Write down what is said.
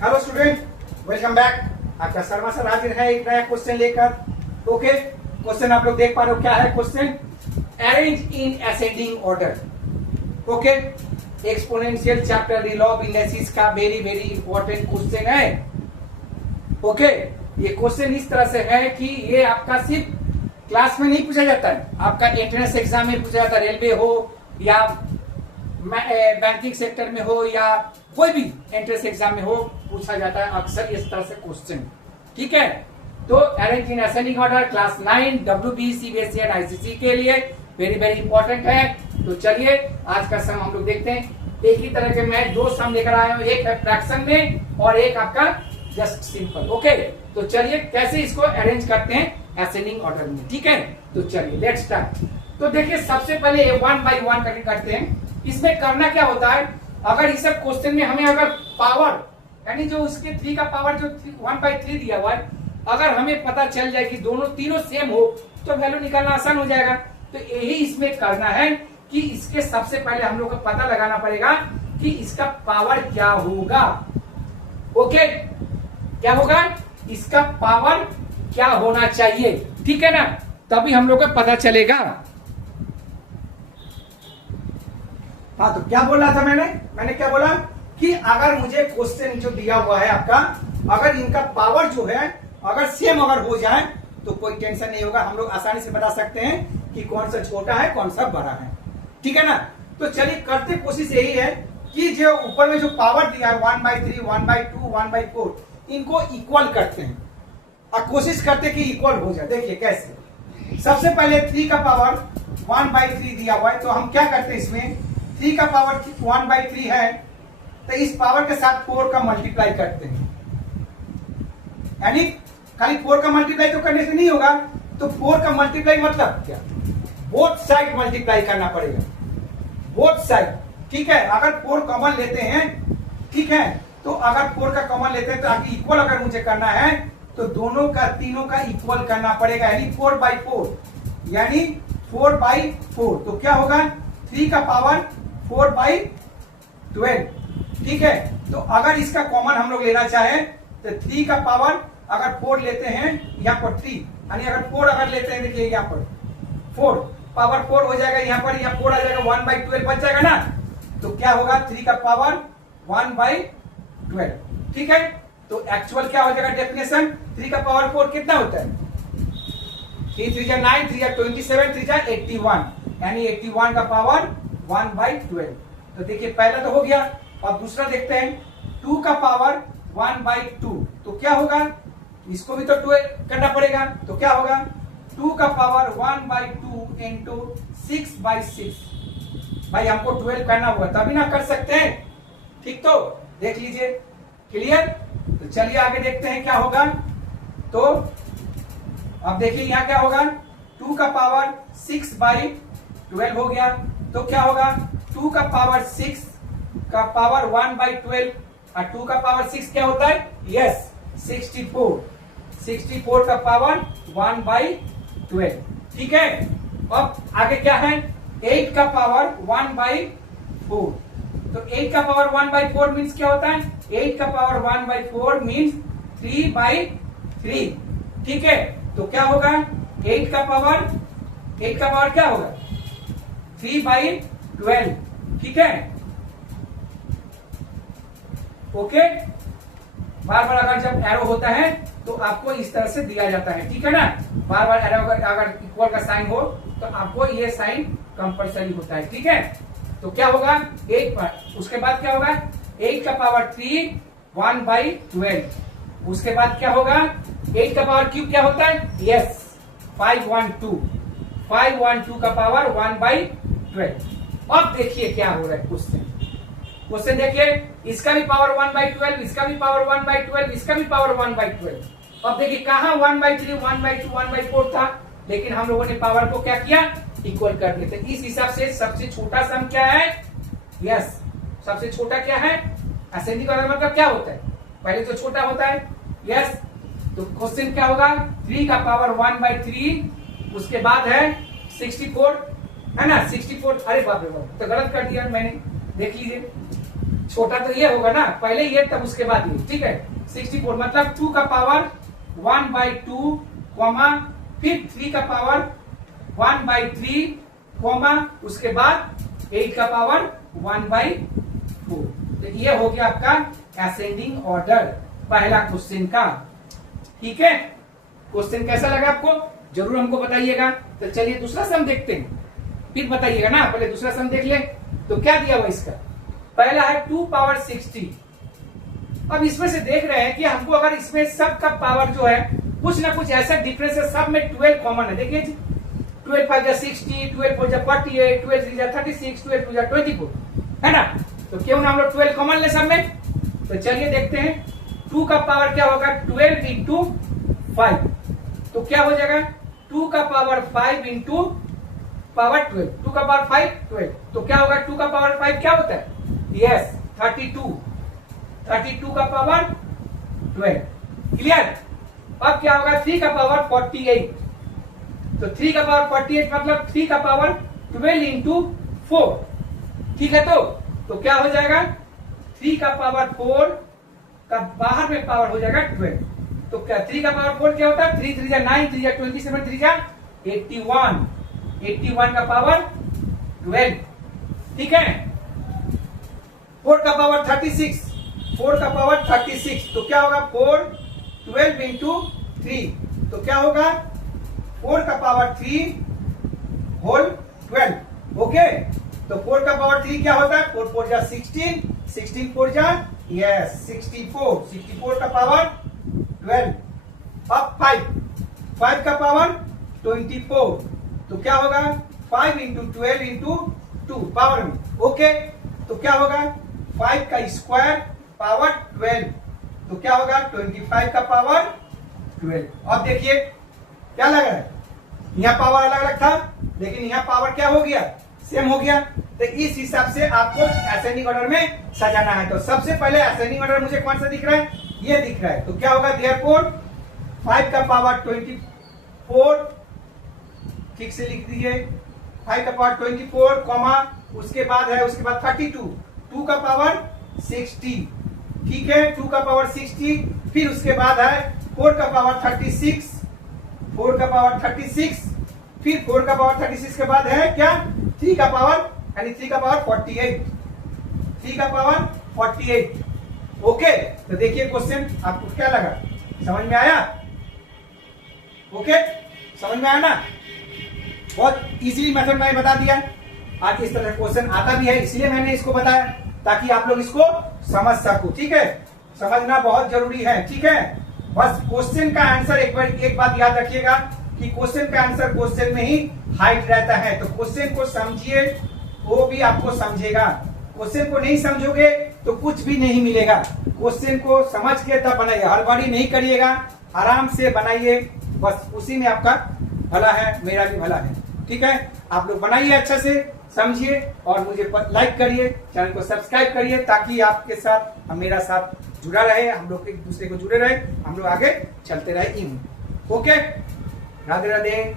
Hello student, welcome back. आपका Sharma sir हाजिर है एक नया क्वेश्चन लेकर। ओके, क्वेश्चन आप लोग देख पा रहे हो क्या है question? Arrange in ascending order. Okay, exponential chapter law of indices का वेरी वेरी इंपॉर्टेंट क्वेश्चन है। ओके, ये क्वेश्चन इस तरह से है कि ये आपका सिर्फ क्लास में नहीं पूछा जाता है, आपका एंट्रेंस एग्जाम में पूछा जाता है। रेलवे हो या बैंकिंग सेक्टर में हो या कोई भी एंट्रेंस एग्जाम में हो, पूछा जाता है अक्सर इस तरह से क्वेश्चन। ठीक है, तो arrange in ascending order class 9 WB CBSE and ICC के लिए वेरी वेरी इंपॉर्टेंट है। तो चलिए आज का सम हम लोग देखते हैं। एक ही तरह के मैं दो सम लेकर आया हूं, एक है फ्रैक्शन में और एक आपका जस्ट सिंपल। ओके, तो चलिए कैसे इसको अरेंज करते हैं असेंडिंग ऑर्डर में। ठीक है, तो चलिए लेट्स स्टार्ट। तो देखिए सबसे पहले 1 by 1 करके करते हैं। इसमें करना क्या होता है, अगर इस क्वेश्चन में हमें अगर पावर यानी जो उसके 3 का पावर जो 1/3 दिया हुआ है, अगर हमें पता चल जाए कि दोनों तीनों सेम हो तो वैल्यू निकालना आसान हो जाएगा। तो यही इसमें करना है कि इसके सबसे पहले हम लोग को पता लगाना पड़ेगा कि इसका पावर क्या होगा। ओके, क्या होगा, इसका पावर क्या होना चाहिए। ठीक है ना, तभी हम लोग को पता चलेगा। हाँ, तो क्या बोला था मैंने क्या बोला कि अगर मुझे क्वेश्चन जो दिया हुआ है आपका, अगर इनका पावर जो है अगर सेम अगर हो जाए तो कोई टेंशन नहीं होगा, हम लोग आसानी से बता सकते हैं कि कौन सा छोटा है कौन सा बड़ा है। ठीक है ना, तो चलिए करते कोशिश यही है कि जो ऊपर में जो पावर दिया है 1/3, 1/2, 1/4, इनको इक्वल करते हैं और कोशिश करते हैं कि इक्वल हो जाए। देखिए कैसे, सबसे पहले 3 का पावर 1/3 दिया हुआ है, तो हम क्या करते हैं इसमें 3 का पावर 1/3 है तो इस पावर के साथ 4 का मल्टीप्लाई करते हैं। यानी खाली 4 का मल्टीप्लाई तो करने से नहीं होगा, तो 4 का मल्टीप्लाई मतलब क्या, बोथ साइड मल्टीप्लाई करना पड़ेगा, बोथ साइड। ठीक है, अगर 4 कॉमन लेते हैं, ठीक है, तो अगर 4 का कॉमन लेते हैं तो आगे इक्वल अगर मुझे करना है तो दोनों का तीनों का इक्वल करना पड़ेगा, यानी 4/4 यानी 4/4। तो क्या होगा, 3 का पावर 4/12। ठीक है, तो अगर इसका कॉमन हम लोग लेना चाहें तो 3 का पावर अगर 4 लेते हैं यहाँ पर 3, यानी अगर 4 अगर लेते हैं, देखिए यहाँ पर 4 पावर 4 हो जाएगा, यहाँ पर यहाँ 4 आ जाएगा, 1/12 बच जाएगा ना। तो क्या होगा, 3 का पावर 1/12। ठीक है, तो एक्चुअल क्या हो जाएगा डेफिनेशन, 3 का पावर 4 कितना होता है, 3 3 9, 3 27, 3 81, यानी 81 का पावर 1/12। तो देखिए पहला तो हो गया। अब दूसरा देखते हैं, 2 का पावर 1/2, तो क्या होगा, इसको भी तो 2 करना पड़ेगा। तो क्या होगा, 2 का पावर 1/2 इंटू 6/6। भाई हमको 12 करना हुआ तभी ना कर सकते हैं। ठीक, तो देख लीजिए, क्लियर। तो चलिए आगे देखते हैं क्या होगा। तो अब देखिए यहाँ क्या होगा, 2 का पावर 6/12 हो गया, तो क्या होगा, 2 का पावर 6 का पावर 1/12 और 2 का पावर 6 क्या होता है, यस 64 का पावर 1/12। ठीक है, अब आगे क्या है, 8 का पावर 1/4। तो 8 का पावर 1/4 मीन्स क्या होता है, 8 का पावर 1/4 मीन्स 3/3। ठीक है, तो क्या होगा, 8 का पावर क्या होगा, 3/12। ठीक है, ओके। बार बार अगर जब एरो होता है तो आपको इस तरह से दिया जाता है। ठीक है ना, बार बार एरो अगर इक्वल का साइन हो तो आपको ये साइन कंपलसरी होता है। ठीक है, तो क्या होगा 8 पर, उसके बाद क्या होगा, 8 का पावर 3 1/12। उसके बाद क्या होगा, 8 का पावर क्यूब क्या होता है, यस 512 का पावर 1/12। अब देखिए क्या हो रहा है क्वेश्चन देखिए, इसका भी पावर 1/12, इसका भी पावर 1/12, इसका भी पावर 1/12। अब देखिए कहा 1/3, 1/2, 1/4 था, लेकिन हम लोगों ने पावर को क्या किया, इक्वल कर दिया। तो इस हिसाब से सबसे छोटा सम क्या है, यस सबसे छोटा क्या है, असेंडिंग ऑर्डर मतलब क्या होता है, पहले तो छोटा होता है, यस। तो क्वेश्चन क्या होगा, 3 का पावर 1/3, उसके बाद है 64, है ना 64। अरे बाप रे बाप, तो गलत कर दिया मैंने, देख लीजिए छोटा तो ये होगा ना, पहले ये तब उसके बाद ये, ठीक है। 64 मतलब 2 का पावर 1/2 कॉमा फिर 3 का पावर 1/3 कॉमा उसके बाद 8 का पावर 1/4। तो ये हो गया आपका असेंडिंग ऑर्डर पहला क्वेश्चन का, ठीक है। क्वेश्चन कैसा लगा आपको जरूर हमको बताइएगा। तो चलिए दूसरा सम देखते हैं, फिर बताइएगा ना। पहले दूसरा सम देख ले। तो क्या दिया हुआ इसका, पहला है 2 पावर 60। अब इसमें से देख रहे हैं कि हमको अगर इसमें सब का पावर जो है कुछ ना कुछ ऐसा डिफरेंस है, सब में 12 कॉमन है। देखिए 12 5 जा 60, 12 4 जा 48, 12 3 जा 36, 12 2 जा 24, है ना। तो क्यों ना हम लोग 12 कॉमन ले सब में। तो चलिए देखते हैं 2 का पावर क्या होगा 12 इंटू 5। तो क्या हो जाएगा 2 का पावर 5 इंटू पावर 12, 2 का पावर 5 12। तो क्या होगा 2 का पावर 5 क्या होता है, यस 32, 32 का पावर 12, क्लियर। अब क्या होगा 3 का पावर 48। तो 3 का पावर 48 मतलब 3 का पावर 12 इंटू 4, ठीक है। तो क्या हो जाएगा 3 का पावर 4 का बाहर में पावर हो जाएगा 12। तो क्या 3 का पावर 4 क्या होता है, 3 3 जा 9, 3 जा 27, 3 जा 81, 81 का पावर 12, ठीक है। 4 का पावर 36, 4 का पावर 36। तो क्या होगा 4 12 इंटू 3। तो क्या होगा 4 का पावर 3 होल 12, ओके। तो 4 का पावर 3 क्या होता है 4 4 जा 16, 16 4 जा यस 64, 64 का पावर 12। अब 5 का पावर 24। तो क्या होगा 5 इंटू 12 इंटू 2 पावर में, ओके। तो क्या होगा 5 का स्क्वायर पावर 12। तो क्या होगा 25 का पावर 12। अब देखिए क्या लग रहा है, यहाँ पावर अलग अलग था लेकिन यहाँ पावर क्या हो गया सेम हो गया। तो इस हिसाब से आपको असेंडिंग ऑर्डर में सजाना है। तो सबसे पहले असेंडिंग ऑर्डर मुझे कौन सा दिख रहा है, ये दिख रहा है। तो क्या होगा देयरफॉर 5 का पावर 24, ठीक से लिख दीजिए 5 का पावर 24 कॉमा उसके बाद है उसके बाद 32, 2 का पावर 60, ठीक है 2 का पावर 60। फिर उसके बाद है 4 का पावर 36, 4 का पावर 36। फिर 4 का पावर 36 के बाद है क्या 3 का पावर यानी 3 का पावर 48, 3 का पावर 48, ओके। तो देखिए क्वेश्चन आपको क्या लगा, समझ में आया, ओके समझ में आया ना। बहुत इजीली मेथड मैंने बता दिया। आज इस तरह क्वेश्चन आता भी है इसलिए मैंने इसको बताया ताकि आप लोग इसको समझ सको, ठीक है। समझना बहुत जरूरी है, ठीक है। बस क्वेश्चन का आंसर एक बात याद रखिएगा कि क्वेश्चन का आंसर क्वेश्चन में ही हाइड रहता है। तो क्वेश्चन को समझिए वो भी आपको समझेगा, क्वेश्चन को नहीं समझोगे तो कुछ भी नहीं मिलेगा। क्वेश्चन को समझ के तब बनाइए, हड़बड़ी नहीं करिएगा, आराम से बनाइए, बस उसी में आपका भला है, मेरा भी भला है, ठीक है। आप लोग बनाइए अच्छे से, समझिए और मुझे लाइक करिए, चैनल को सब्सक्राइब करिए ताकि आपके साथ मेरा साथ जुड़ा रहे, हम लोग एक दूसरे को जुड़े रहे, हम लोग आगे चलते रहे। ओके, राधे राधे।